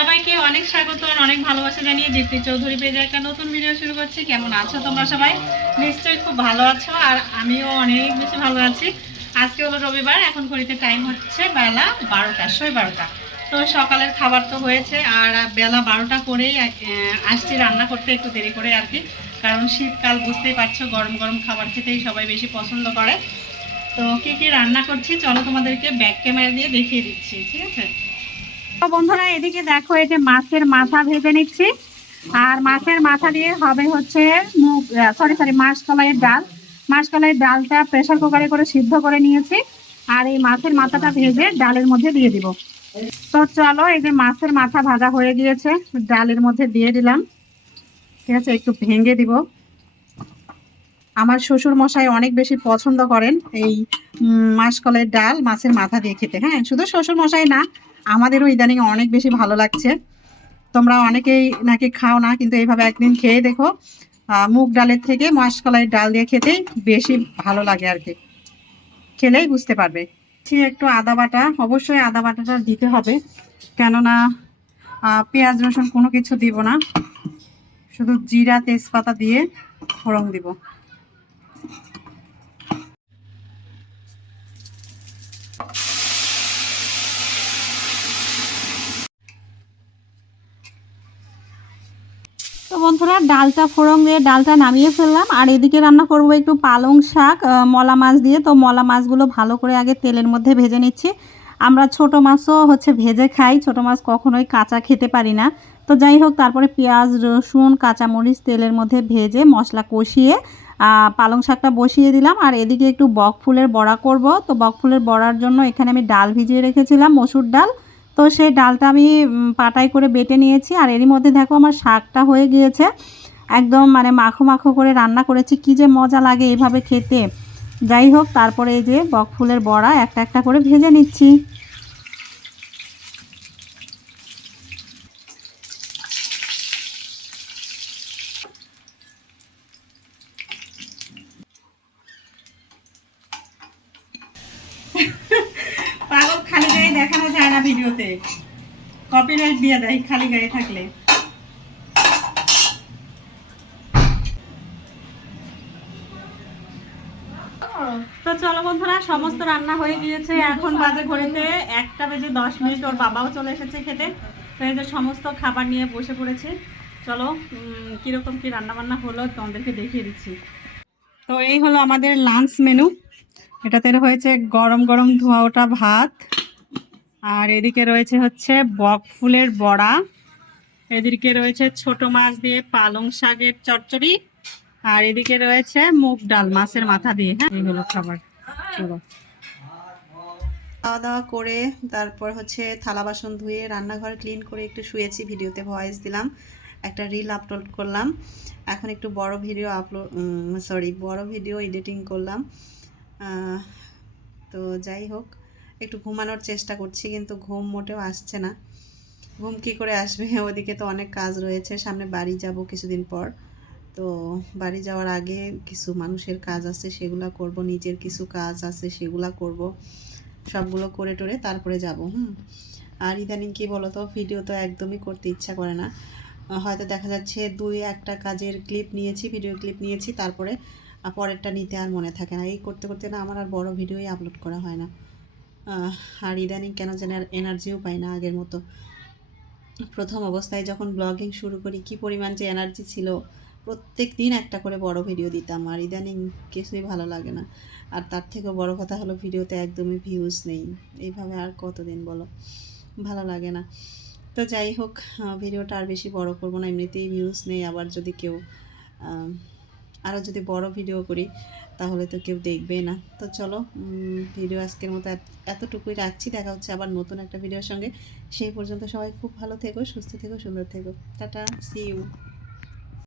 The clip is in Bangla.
সবাইকে অনেক স্বাগত আর অনেক ভালোবাসা জানিয়ে দীপ্তি চৌধুরী পেজে একটা নতুন ভিডিও শুরু করছি। কেমন আছো তোমরা সবাই? নিশ্চয়ই খুব ভালো আছো, আর আমিও অনেক বেশি ভালো আছি। আজকে হলো রবিবার, এখন ঘড়িতে টাইম হচ্ছে বেলা 12টা, 12:30। তো সকালের খাবার তো হয়েছে, আর বেলা 12টা করেই আসছি রান্না করতে, একটু দেরি করে আর কি। কারণ শীতকাল বুঝতেই পারছো, গরম গরম খাবার খেতেই সবাই বেশি পছন্দ করে। তো কি কি রান্না করছি চলো তোমাদেরকে ব্যাক ক্যামেরা দিয়ে দেখিয়ে দিচ্ছি, ঠিক আছে? তো বন্ধুরা, এদিকে দেখো, এই যে মাছের মাথা ভেজে নিচ্ছি। আর মাছের মাথা দিয়ে হবে হচ্ছে মাসকলাইয়ের ডাল। মাসকলাইয়ের ডালটা প্রেসার কুকারে করে সিদ্ধ করে নিয়েছি, আর এই মাছের মাথাটা ভেজে ডালের মধ্যে দিয়ে দিব। তো চলো, এই যে মাছের মাথা ভাজা হয়ে গিয়েছে, ডালের মধ্যে দিয়ে দিলাম। ঠিক আছে, একটু ভেঙে দিব। আমার শ্বশুর মশাই অনেক বেশি পছন্দ করেন এই মাসকলাইয়ের ডাল মাছের মাথা দিয়ে খেতে। হ্যাঁ, শুধু শ্বশুর মশাই না, আমাদেরও ইদানিং অনেক বেশি ভালো লাগছে। তোমরা অনেকেই নাকি খাও না, কিন্তু এইভাবে একদিন খেয়ে দেখো। মুগ ডালের থেকে মাসকলাইয়ের ডাল দিয়ে খেতেই বেশি ভালো লাগে আর কি, খেলেই বুঝতে পারবে। একটু আদা বাটা, অবশ্যই আদা বাটাটা দিতে হবে, কেননা পেঁয়াজ রসুন কোনো কিছু দিব না, শুধু জিরা তেজপাতা দিয়ে ফোড়ন দিব। তো বন্ধুরা, ডালটা ফোড়ন দিয়ে ডালটা নামিয়ে ফেললাম, আর এদিকে রান্না করব একটু পালং শাক মলা মাছ দিয়ে। তো মলা মাছগুলো ভালো করে আগে তেলের মধ্যে ভেজে নিচ্ছি। আমরা ছোট মাছও হচ্ছে ভেজে খাই, ছোট মাছ কখনোই কাঁচা খেতে পারি না। তো যাই হোক, তারপরে পেঁয়াজ রসুন কাঁচামরিচ তেলের মধ্যে ভেজে মশলা কষিয়ে পালং শাকটা বসিয়ে দিলাম। আর এদিকে একটু বক ফুলের বড়া করব। তো বক ফুলের বড়ার জন্য এখানে আমি ডাল ভিজিয়ে রেখেছিলাম, মসুর ডাল। তো সেই ডালটা আমি পাটাই করে বেটে নিয়েছি, আর এরই মধ্যে দেখো আমার শাকটা হয়ে গিয়েছে। একদম মানে মাখো মাখো করে রান্না করেছি, কি যে মজা লাগে এইভাবে খেতে। যাই হোক, তারপরে এই যে বক ফুলের বড়া একটা একটা করে ভেজে নিচ্ছি। পাগল খালি গায়ে দেখানো যায় না ভিডিওতে, কপিরাইট দিয়ে দেয় খালি গায়ে থাকলে। তো চলো বন্ধুরা, সমস্ত রান্না হয়ে গিয়েছে, এখন বাজে ঘড়িতে 1:10। ওর বাবাও চলে এসেছে খেতে। তো এই যে সমস্ত খাবার নিয়ে বসে পড়েছে। চলো কীরকম কী রান্নাবান্না হলো তোমাদেরকে দেখিয়ে দিচ্ছি। তো এই হলো আমাদের লাঞ্চ মেনু। এটাতে হয়েছে গরম গরম ধোয়া ওঠা ভাত, আর এদিকে রয়েছে হচ্ছে বক ফুলের বড়া, এদিকে রয়েছে ছোট মাছ দিয়ে পালং শাকের চচ্চড়ি, আর এদিকে রয়েছে মুগ ডাল মাছের মাথা দিয়ে। হ্যাঁ, এইগুলো খাবার। চলো, খাওয়া দাওয়া করে তারপর হচ্ছে থালা বাসন ধুয়ে রান্নাঘর ক্লিন করে একটু শুয়েছি, ভিডিওতে ভয়েস দিলাম, একটা রিল আপলোড করলাম। এখন একটু বড় ভিডিও এডিটিং করলাম। তো যাই হোক, একটু ঘুমানোর চেষ্টা করছি, কিন্তু ঘুম মোটেও আসছে না। ঘুম কী করে আসবে? ওদিকে তো অনেক কাজ রয়েছে, সামনে বাড়ি যাব কিছুদিন পর। তো বাড়ি যাওয়ার আগে কিছু মানুষের কাজ আছে, সেগুলো করব, নিজের কিছু কাজ আছে সেগুলো করব, সবগুলো করে টোরে তারপরে যাব। আর ইদানিং কী বলো তো, ভিডিও তো একদমই করতে ইচ্ছা করে না। হয়তো দেখা যাচ্ছে 2-1টা কাজের ক্লিপ নিয়েছি, ভিডিও ক্লিপ নিয়েছি, তারপরে পরেরটা নিতে আর মনে থাকে না। এই করতে করতে না আমার আর বড় ভিডিওই আপলোড করা হয় না। আর ইদানিং কেন যেন আর এনার্জিও পাই না আগের মতো। প্রথম অবস্থায় যখন ব্লগিং শুরু করি, কি পরিমাণ যে এনার্জি ছিল, প্রত্যেক দিন একটা করে বড় ভিডিও দিতাম। আর ইদানিং কিছুই ভালো লাগে না। আর তার থেকেও বড় কথা হলো, ভিডিওতে একদমই ভিউজ নেই। এইভাবে আর কতদিন বলো, ভালো লাগে না। তো যাই হোক, ভিডিওটা আর বেশি বড় করব না, এমনিতেই ভিউজ নেই। আবার যদি কেউ আরও যদি বড় ভিডিও করি তাহলে তো কেউ দেখবে না। তো চলো, ভিডিও আজকের মতো এতটুকুই রাখছি। দেখা হচ্ছে আবার নতুন একটা ভিডিওর সঙ্গে। সেই পর্যন্ত সবাই খুব ভালো থেকো, সুস্থ থেকো, সুন্দর থেকো। Tata, see you.